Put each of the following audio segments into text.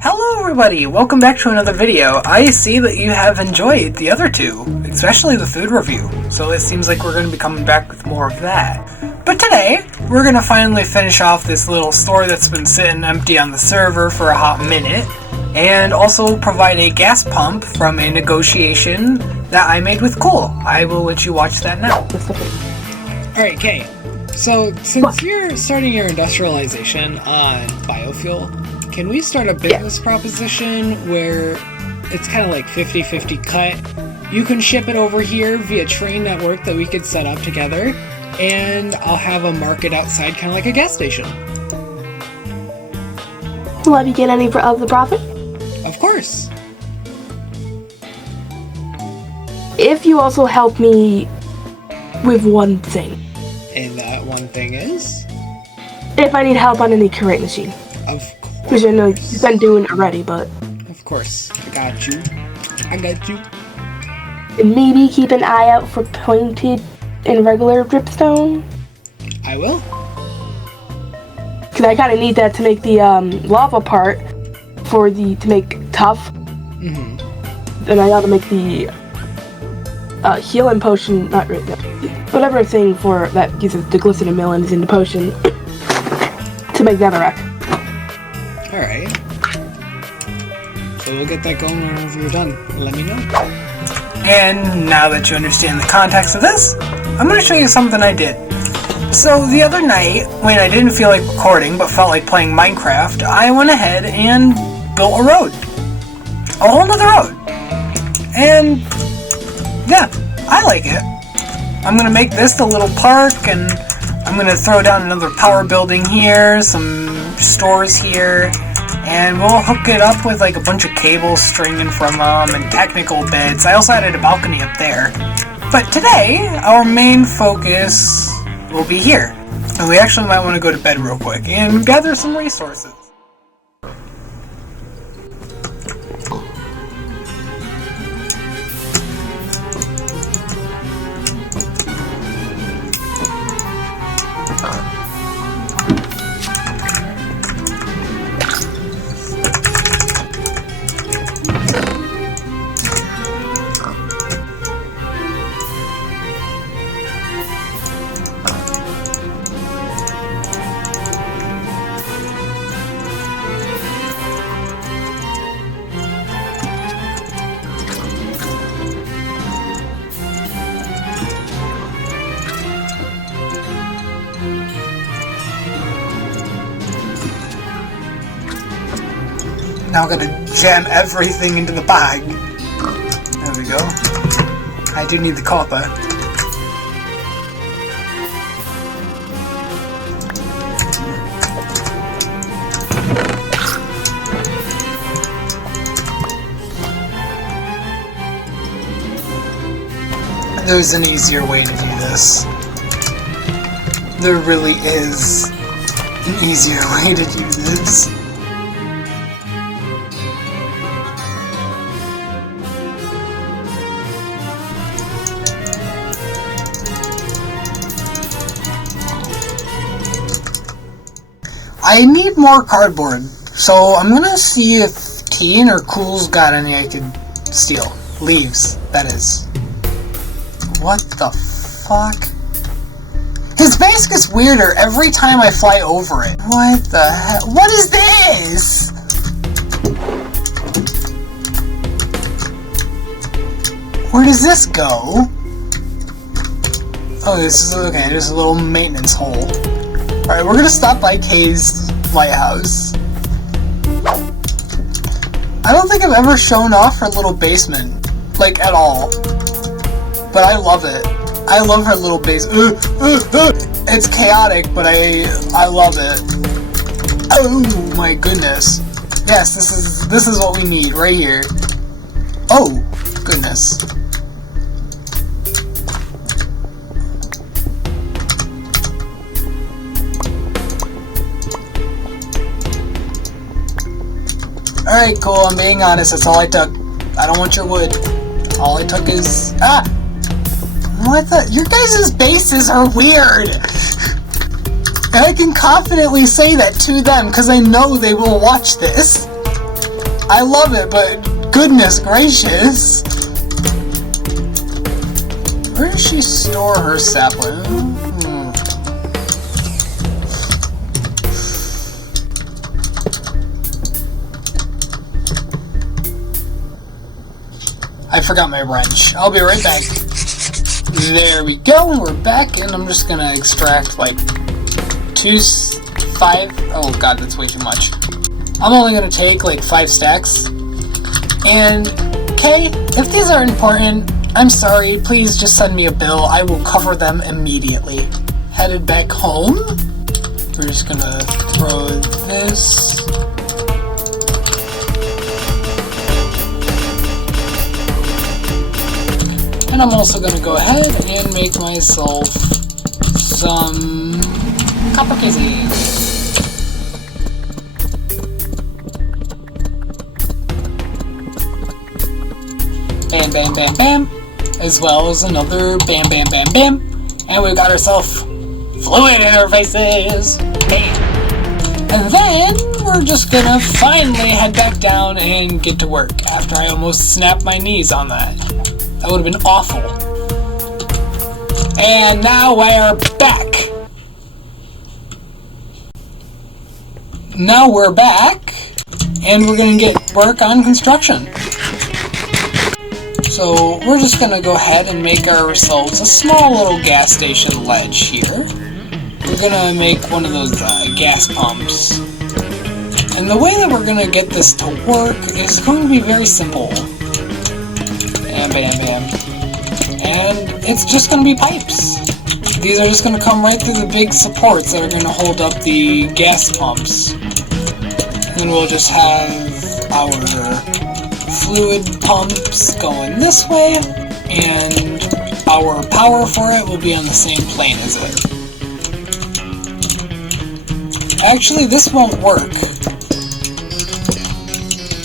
Hello everybody, welcome back to another video. I see that you have enjoyed the other two, especially the food review, so it seems like we're going to be coming back with more of that. But today, we're going to finally finish off this little store that's been sitting empty on the server for a hot minute, and also provide a gas pump from a negotiation that I made with Cool. I will let you watch that now. Alright, Kay. So, since you're starting your industrialization on biofuel, can we start a business proposition where it's kind of like 50-50 cut? You can ship it over here via train network that we could set up together, and I'll have a market outside, kind of like a gas station. Will I be getting any of the profit? Of course. If you also help me with one thing. And that one thing is? If I need help on any crate machine. Of course. Which I know you've been doing already, but... Of course. I got you. And maybe keep an eye out for pointed and regular dripstone. I will. Because I kind of need that to make the lava part to make tough. Mm-hmm. And I gotta make the healing potion, not right now. Whatever thing for that uses the glycerin melons in the potion to make netherrack. Alright. So we'll get that going whenever you're done. Let me know. And now that you understand the context of this, I'm going to show you something I did. So the other night, when I didn't feel like recording but felt like playing Minecraft, I went ahead and built a road. A whole nother road. And yeah, I like it. I'm going to make this the little park, and I'm going to throw down another power building here, some stores here, and we'll hook it up with like a bunch of cables stringing from them and technical bits. I also added a balcony up there. But today, our main focus will be here. And we actually might want to go to bed real quick and gather some resources. Now I'm gonna jam everything into the bag. There we go. I do need the copper. There's an easier way to do this. There really is an easier way to do this. I need more cardboard, so I'm gonna see if Teen or Cool's got any I could steal. Leaves, that is. What the fuck? His base gets weirder every time I fly over it. What the hell? What is this? Where does this go? Oh, this is okay, there's a little maintenance hole. Alright, we're gonna stop by Kay's lighthouse. I don't think I've ever shown off her little basement, like, at all. But I love it. I love her little base. It's chaotic, but I love it. Oh my goodness. Yes, this is what we need right here. Oh goodness. Alright, cool, I'm being honest, that's all I took. I don't want your wood. All I took is... Ah! What the... Your guys' bases are weird! And I can confidently say that to them, because I know they will watch this. I love it, but goodness gracious. Where does she store her sapling? I forgot my wrench. I'll be right back. There we go, we're back, and I'm just gonna extract like 5. Oh god, that's way too much. I'm only gonna take like 5 stacks. And, okay, if these are important, I'm sorry, please just send me a bill. I will cover them immediately. Headed back home. We're just gonna throw this. And I'm also going to go ahead and make myself some copper casing. Bam, bam, bam, bam. As well as another bam, bam, bam, bam. And we've got ourselves fluid interfaces. Bam. And then we're just going to finally head back down and get to work after I almost snapped my knees on that. That would have been awful. And now we're back. Now we're back, and we're going to get work on construction. So we're just going to go ahead and make ourselves a small little gas station ledge here. We're going to make one of those gas pumps. And the way that we're going to get this to work is going to be very simple. Bam, bam, bam. And it's just going to be pipes. These are just going to come right through the big supports that are going to hold up the gas pumps. And then we'll just have our fluid pumps going this way, and our power for it will be on the same plane as it. Actually, this won't work.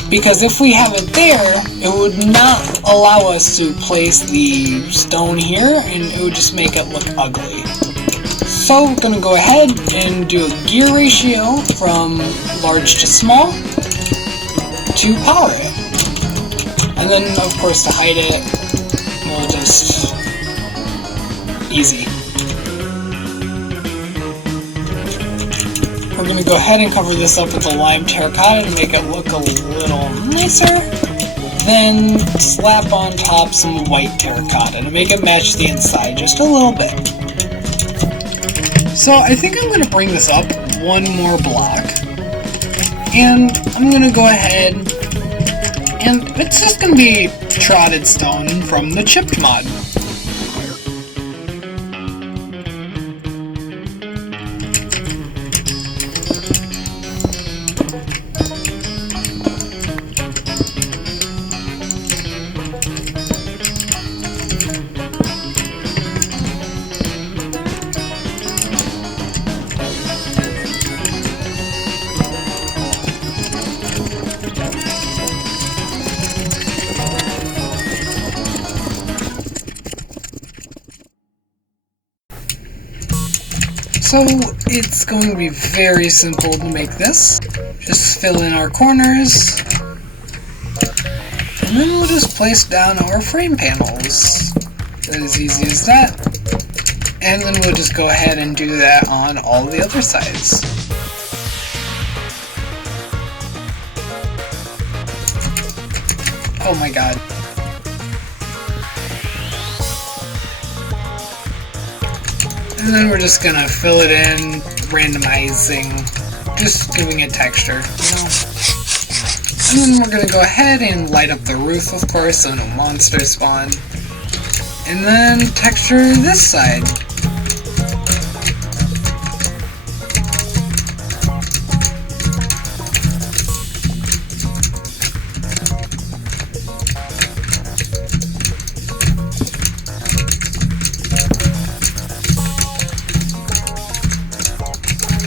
Because if we have it there, it would not allow us to place the stone here, and it would just make it look ugly. So we're going to go ahead and do a gear ratio from large to small to power it. And then, of course, to hide it, we'll just... easy. We're going to go ahead and cover this up with a lime terracotta to make it look a little nicer. Then slap on top some white terracotta to make it match the inside just a little bit. So I think I'm going to bring this up one more block. And I'm going to go ahead and it's just going to be trotted stone from the chipped mod. So it's going to be very simple to make this. Just fill in our corners, and then we'll just place down our frame panels. That is easy as that. And then we'll just go ahead and do that on all the other sides. Oh my god. And then we're just gonna fill it in, randomizing, just giving it texture, you know? And then we're gonna go ahead and light up the roof, of course, so no monsters spawn. And then texture this side.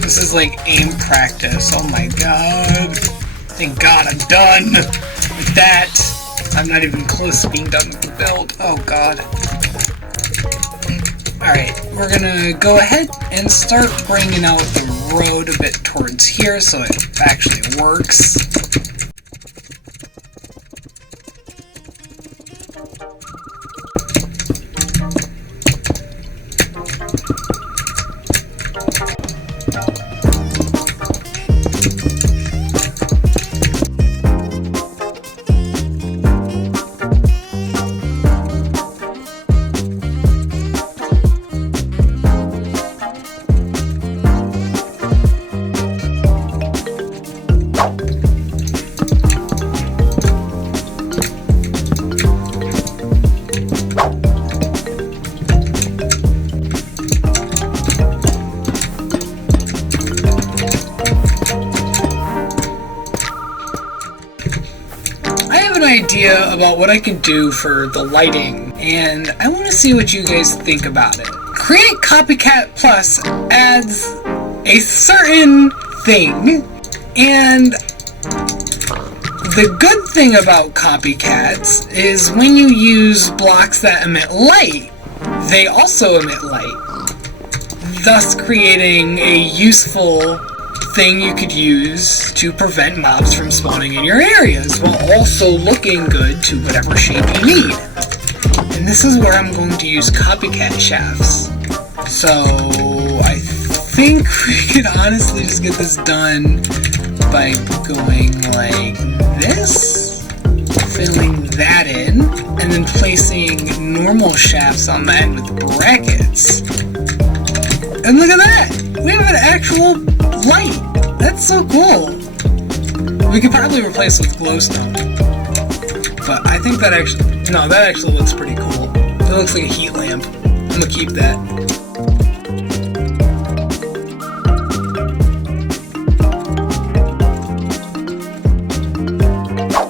This is like aim practice, oh my god. Thank god I'm done with that. I'm not even close to being done with the build, oh god. Alright, we're gonna go ahead and start bringing out the road a bit towards here so it actually works. have an idea about what I can do for the lighting, and I want to see what you guys think about it. Create Copycat Plus adds a certain thing, and the good thing about copycats is when you use blocks that emit light, they also emit light, thus creating a useful thing you could use to prevent mobs from spawning in your areas, while also looking good to whatever shape you need. And this is where I'm going to use copycat shafts. So I think we could honestly just get this done by going like this, filling that in, and then placing normal shafts on the end with brackets. And look at that! We have an actual light! That's so cool! We could probably replace it with glowstone. But I think that actually looks pretty cool. It looks like a heat lamp. I'm gonna keep that.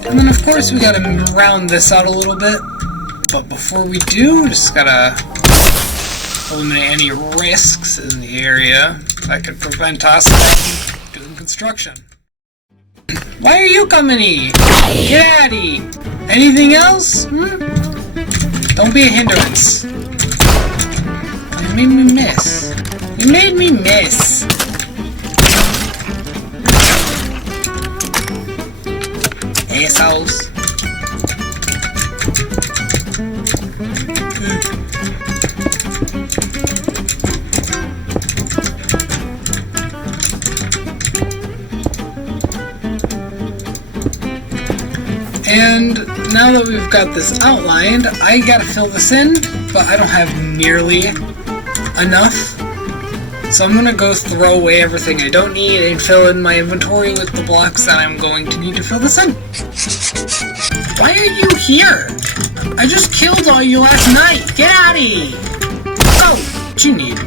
And then of course we gotta round this out a little bit, but before we do, we just gotta eliminate any risks in the area that could prevent us from doing construction. Why are you coming here? Get out of here! Anything else? Don't be a hindrance. You made me miss. You made me miss. Assholes. And now that we've got this outlined, I gotta fill this in, but I don't have nearly enough. So I'm gonna go throw away everything I don't need and fill in my inventory with the blocks that I'm going to need to fill this in. Why are you here? I just killed all you last night! Get out of here! Go! What you need?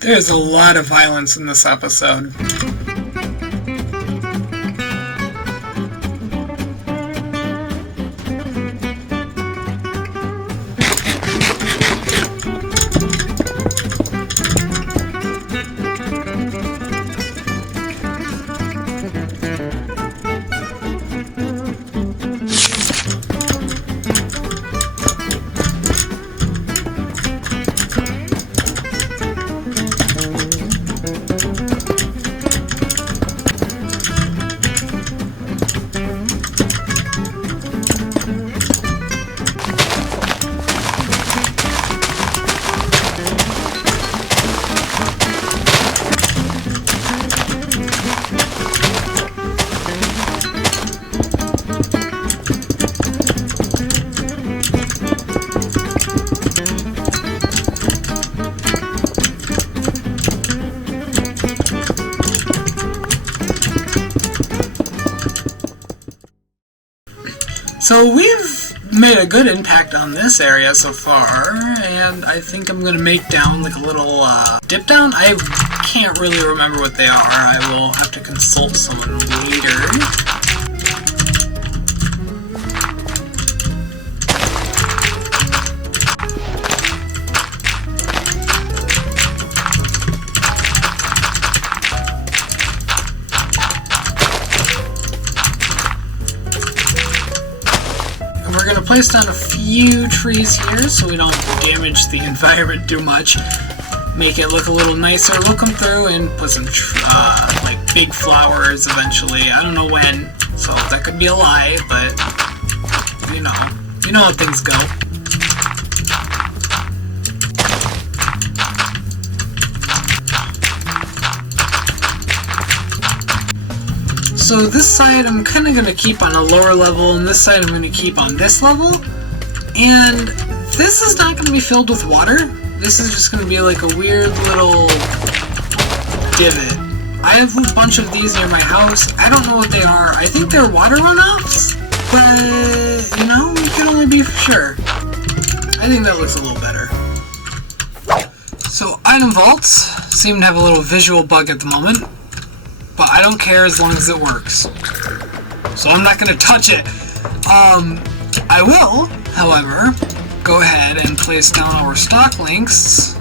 There's a lot of violence in this episode. So we've made a good impact on this area so far, and I think I'm going to make down like a little dip down. I can't really remember what they are. I will have to consult someone later. We're going to place down a few trees here so we don't damage the environment too much. Make it look a little nicer. We'll come through and put some like big flowers eventually. I don't know when, so that could be a lie, but you know how things go. So this side I'm kind of going to keep on a lower level, and this side I'm going to keep on this level. And this is not going to be filled with water. This is just going to be like a weird little divot. I have a bunch of these near my house. I don't know what they are. I think they're water runoffs, but you know, we can only be for sure. I think that looks a little better. So item vaults seem to have a little visual bug at the moment. But I don't care as long as it works. so I'm not gonna touch it. I will, however, go ahead and place down our stock links,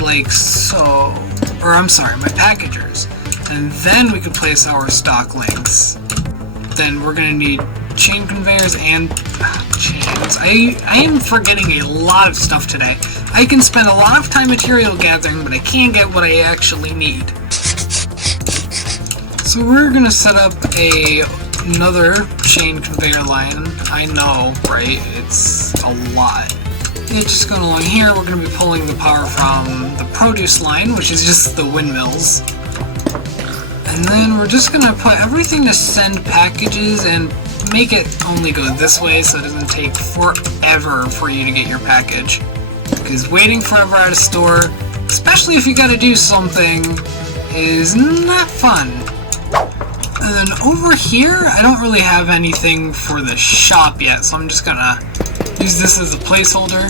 like so, or I'm sorry, my packagers, and then we can place our stock links. Then we're gonna need chain conveyors and chains. I am forgetting a lot of stuff today. I can spend a lot of time material gathering, but I can't get what I actually need. So we're gonna set up another chain conveyor line. I know, right? It's a lot. Yeah, just going along here, we're gonna be pulling the power from the produce line, which is just the windmills. And then we're just gonna put everything to send packages and make it only go this way so it doesn't take forever for you to get your package. Because waiting forever at a store, especially if you gotta do something, is not fun. And then over here, I don't really have anything for the shop yet, so I'm just gonna use this as a placeholder.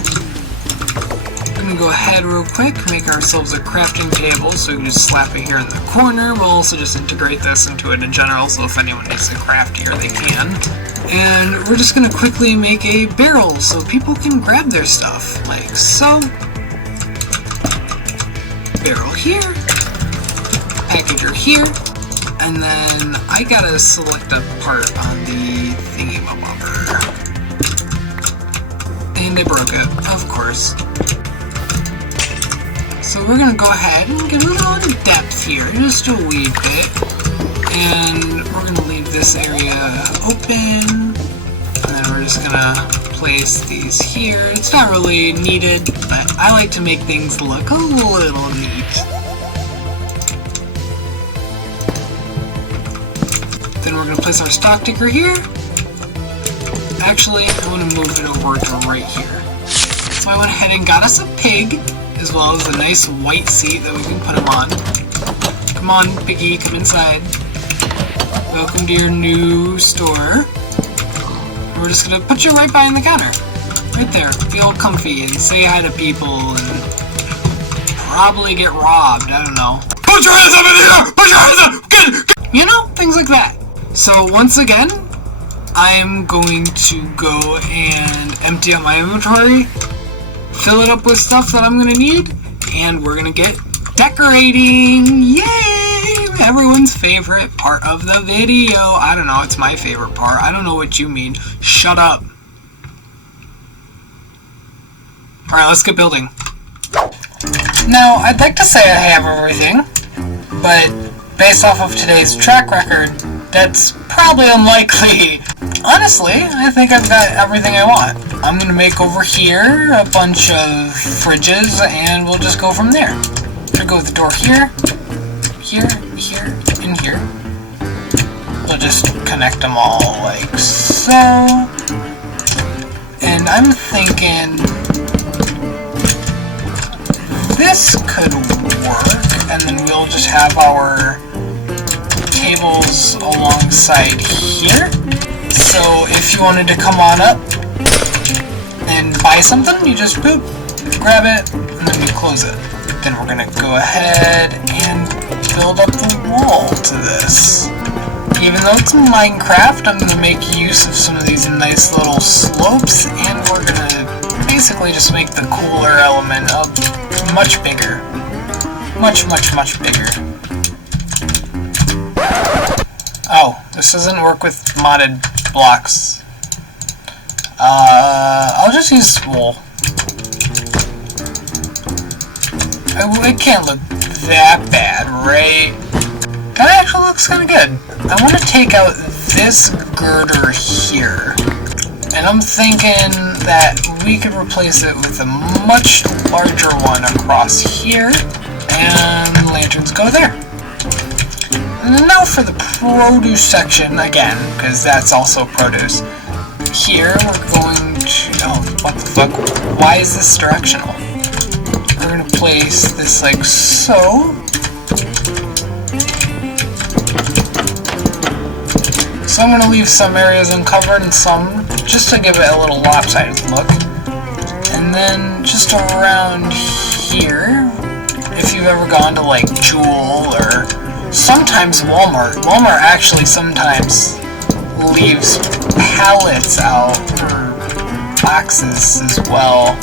I'm gonna go ahead real quick, make ourselves a crafting table, so we can just slap it here in the corner. We'll also just integrate this into it in general, so if anyone needs to craft here, they can. And we're just gonna quickly make a barrel so people can grab their stuff, like so. Barrel here, packager here, and then I gotta select a part on the thingy-mabobber. And I broke it, of course. So we're gonna go ahead and give it a little depth here, just a wee bit. And we're gonna leave this area open. And then we're just gonna place these here. It's not really needed, but I like to make things look a little neat. Then we're gonna place our stock ticker here. Actually, I wanna move it over to right here. So I went ahead and got us a pig, as well as a nice white seat that we can put him on. Come on, piggy, come inside. Welcome to your new store. We're just gonna put you right behind the counter. Right there. Feel comfy and say hi to people and probably get robbed. I don't know. Put your hands up in the air! Put your hands up! Good! You know, things like that. So once again, I'm going to go and empty out my inventory, fill it up with stuff that I'm gonna need, and we're gonna get decorating! Yay! Everyone's favorite part of the video. I don't know, it's my favorite part. I don't know what you mean. Shut up. Alright, let's get building. Now, I'd like to say I have everything, but based off of today's track record, that's probably unlikely. Honestly, I think I've got everything I want. I'm gonna make over here a bunch of fridges, and we'll just go from there. Should go with the door here, here, here, and here. We'll just connect them all like so. And I'm thinking this could work, and then we'll just have our tables alongside here. So if you wanted to come on up and buy something, you just boop, grab it, and then you close it. Then we're gonna go ahead and build up the wall to this. Even though it's Minecraft, I'm gonna make use of some of these nice little slopes, and we're gonna basically just make the cooler element much bigger. Much, much, much bigger. Oh, this doesn't work with modded blocks. I'll just use wool. It can't look that bad, right? That actually looks kind of good. I want to take out this girder here. And I'm thinking that we could replace it with a much larger one across here. And lanterns go there. And then now for the produce section again, because that's also produce. Here we're going to... Oh, what the fuck? Why is this directional? We're going to place this like so. So I'm going to leave some areas uncovered and some just to give it a little lopsided look. And then just around here, if you've ever gone to like Jewel or sometimes Walmart actually sometimes leaves pallets out, or boxes as well.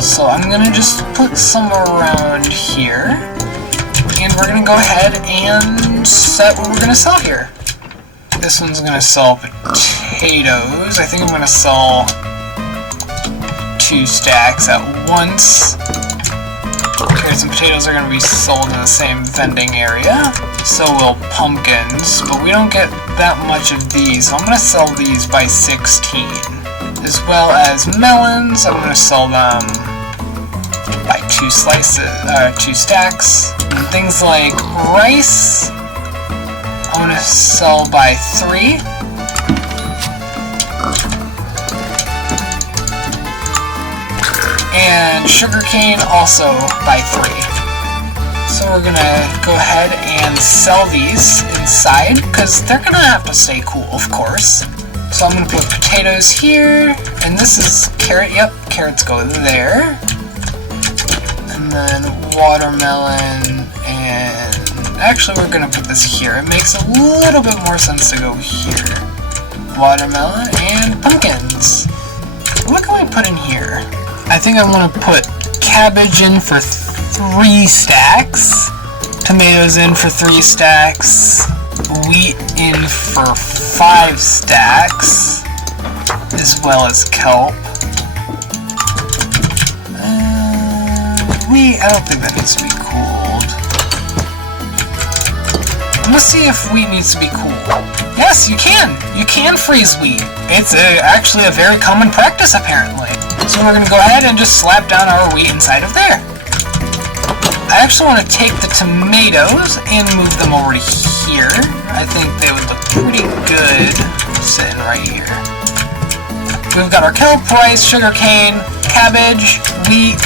So I'm gonna just put some around here, and we're gonna go ahead and set what we're gonna sell here. This one's gonna sell potatoes. I think I'm gonna sell 2 stacks at once. Carrots and potatoes are gonna be sold in the same vending area. So will pumpkins, but we don't get that much of these, so I'm gonna sell these by 16. As well as melons, I'm gonna sell them by 2 stacks. And things like rice, I'm gonna sell by 3. And sugarcane also by 3. So we're gonna go ahead and sell these inside, because they're gonna have to stay cool, of course. So I'm gonna put potatoes here, and this is carrot, yep, carrots go there. And then watermelon, and actually we're gonna put this here. It makes a little bit more sense to go here. Watermelon and pumpkins. What can we put in here? I think I'm gonna put cabbage in for 3 stacks, tomatoes in for 3 stacks, wheat in for 5 stacks, as well as kelp. Wheat, I don't think that needs to be cooled. Let's see if wheat needs to be cooled. Yes, you can! You can freeze wheat. It's actually a very common practice, apparently. So we're gonna go ahead and just slap down our wheat inside of there. I actually want to take the tomatoes and move them over to here. I think they would look pretty good sitting right here. We've got our kelp, rice, sugarcane, cabbage, wheat,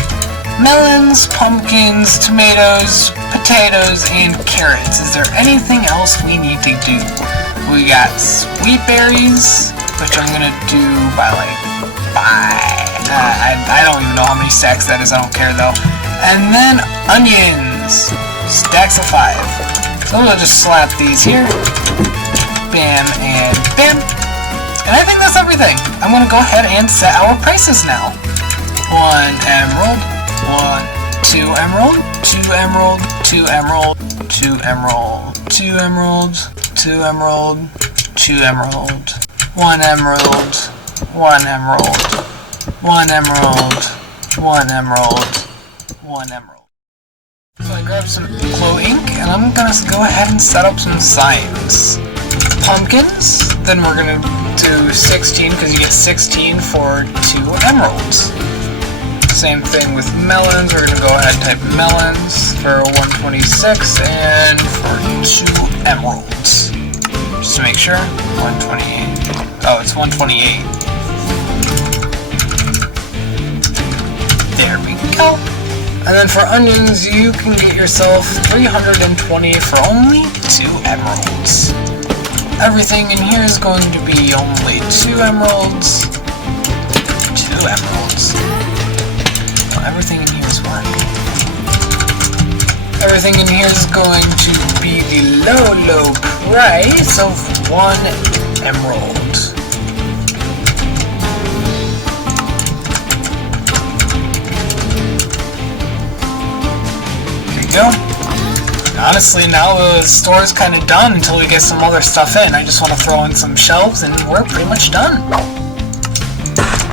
melons, pumpkins, tomatoes, potatoes, and carrots. Is there anything else we need to do? We got sweet berries, which I'm gonna do by like 5. I don't even know how many stacks that is, I don't care though. And then onions, stacks of 5. So we'll just slap these here, bam and bam. And I think that's everything. I'm gonna go ahead and set our prices now. 1 emerald, 2 emerald, 2 emerald, 2 emerald, 2 emerald, 2 emerald, 2 emerald, 2 emerald, 1 emerald, 1 emerald, 1 emerald, 1 emerald, 1 emerald. So I grabbed some glow ink, and I'm gonna go ahead and set up some signs. Pumpkins, then we're gonna do 16, because you get 16 for 2 emeralds. Same thing with melons, we're gonna go ahead and type melons for 126, and for 2 emeralds. Just to make sure, 128. Oh, it's 128. There we go. And then for onions, you can get yourself 320 for only 2 emeralds. Everything in here is going to be only 2 emeralds. 2 emeralds. No, everything in here is 1. Everything in here is going to be the low price of 1 emerald. Go. Honestly, now the store's kind of done until we get some other stuff in. I just want to throw in some shelves and we're pretty much done.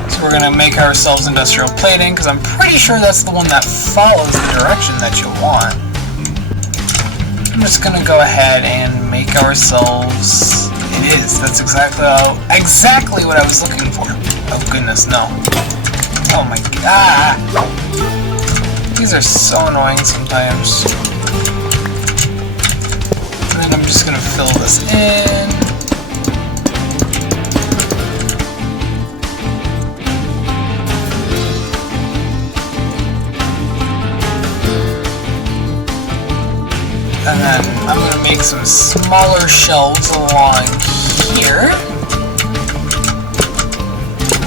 So we're going to make ourselves industrial plating, because I'm pretty sure that's the one that follows the direction that you want. I'm just going to go ahead and make ourselves... It is. That's exactly what I was looking for. Oh goodness, no. Oh my god. These are so annoying sometimes. And then I'm just gonna fill this in. And then I'm gonna make some smaller shelves along here.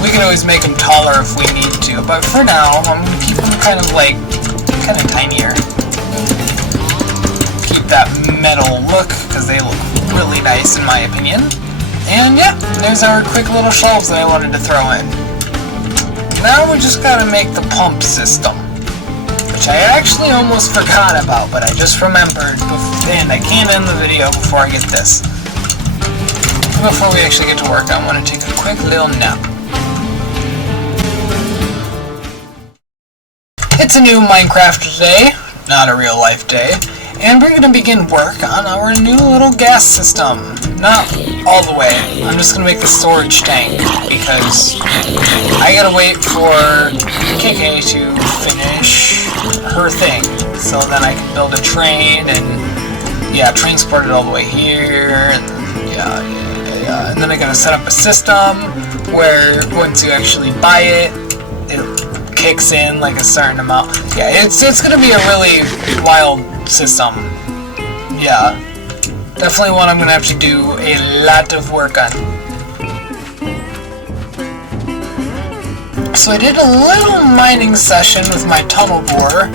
We can always make them taller if we need to, but for now, I'm gonna keep them kind of tinier. Keep that metal look, because they look really nice in my opinion. And yeah, there's our quick little shelves that I wanted to throw in. Now we just gotta make the pump system, which I actually almost forgot about, but I just remembered, and I can't end the video before I get this. Before we actually get to work, I want to take a quick little nap. It's a new Minecraft day, not a real life day, and we're going to begin work on our new little gas system. Not all the way, I'm just going to make the storage tank, because I gotta wait for KK to finish her thing, so then I can build a train, and yeah, transport it all the way here, and and then I gotta set up a system where once you actually buy it, it kicks in like a certain amount. Yeah, it's gonna be a really wild system. Yeah, definitely one I'm gonna have to do a lot of work on. So I did a little mining session with my tunnel borer,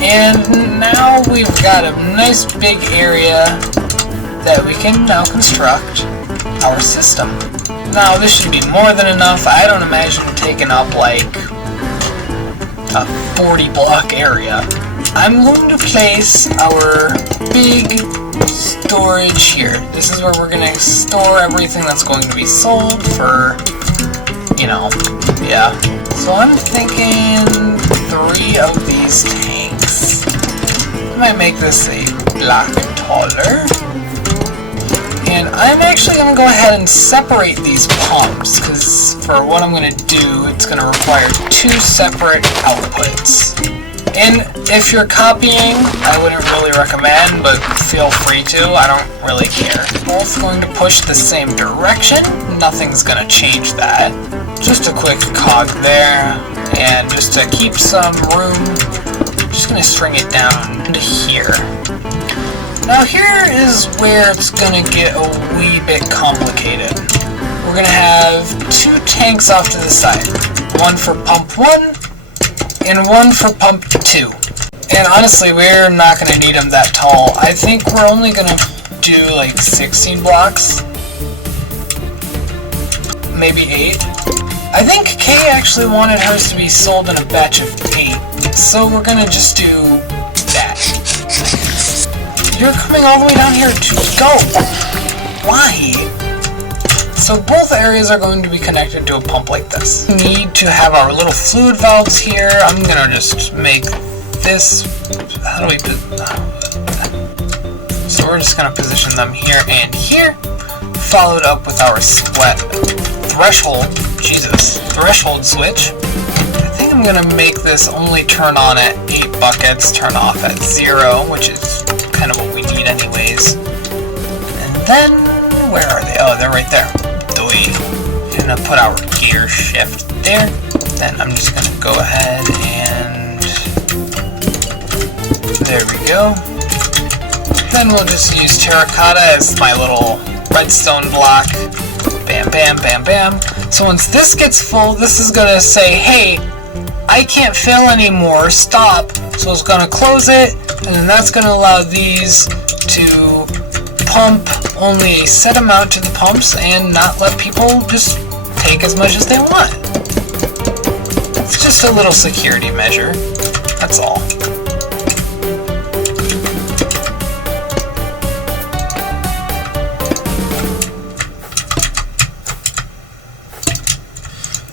and now we've got a nice big area that we can now construct our system. Now this should be more than enough. I don't imagine taking up like a 40 block area. I'm going to place our big storage here. This is where we're going to store everything that's going to be sold for, you know, yeah. So I'm thinking 3 of these tanks. I might make this a block taller. And I'm actually going to go ahead and separate these pumps, because for what I'm going to do, it's going to require 2 separate outputs. And if you're copying, I wouldn't really recommend, but feel free to, I don't really care. Both going to push the same direction, nothing's going to change that. Just a quick cog there, and just to keep some room, I'm just going to string it down to here. Now here is where it's going to get a wee bit complicated. We're going to have 2 tanks off to the side. One for pump 1, and one for pump 2. And honestly, we're not going to need them that tall. I think we're only going to do like 16 blocks. Maybe 8. I think Kay actually wanted hers to be sold in a batch of 8. So we're going to just do that. You're coming all the way down here to go. Why? So both areas are going to be connected to a pump like this. We need to have our little fluid valves here. I'm gonna just make this. How do we do? So we're just gonna position them here and here, followed up with our threshold switch. I think I'm gonna make this only turn on at 8 buckets, turn off at 0, which is kind of what we need anyways. And then, where are they? Oh, they're right there. I'm gonna put our gear shift there. Then I'm just gonna go ahead and there we go. Then we'll just use terracotta as my little redstone block. Bam, bam, bam, bam. So once this gets full, this is gonna say, hey, I can't fill anymore, stop. So it's gonna close it, and then that's gonna allow these to pump only a set amount to the pumps and not let people just take as much as they want. It's just a little security measure, that's all.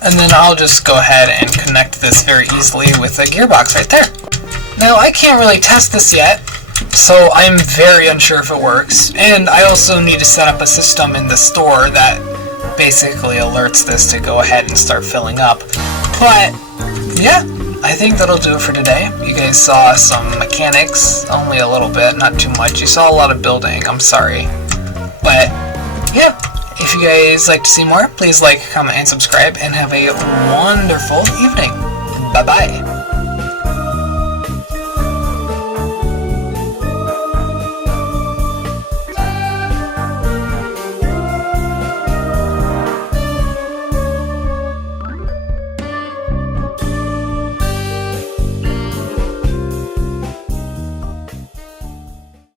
And then I'll just go ahead and connect this very easily with a gearbox right there. Now I can't really test this yet, so I'm very unsure if it works, and I also need to set up a system in the store that basically alerts this to go ahead and start filling up. But yeah, I think that'll do it for today. You guys saw some mechanics, only a little bit, not too much. You saw a lot of building, I'm sorry. But yeah, if you guys like to see more, please like, comment, and subscribe, and have a wonderful evening. Bye-bye.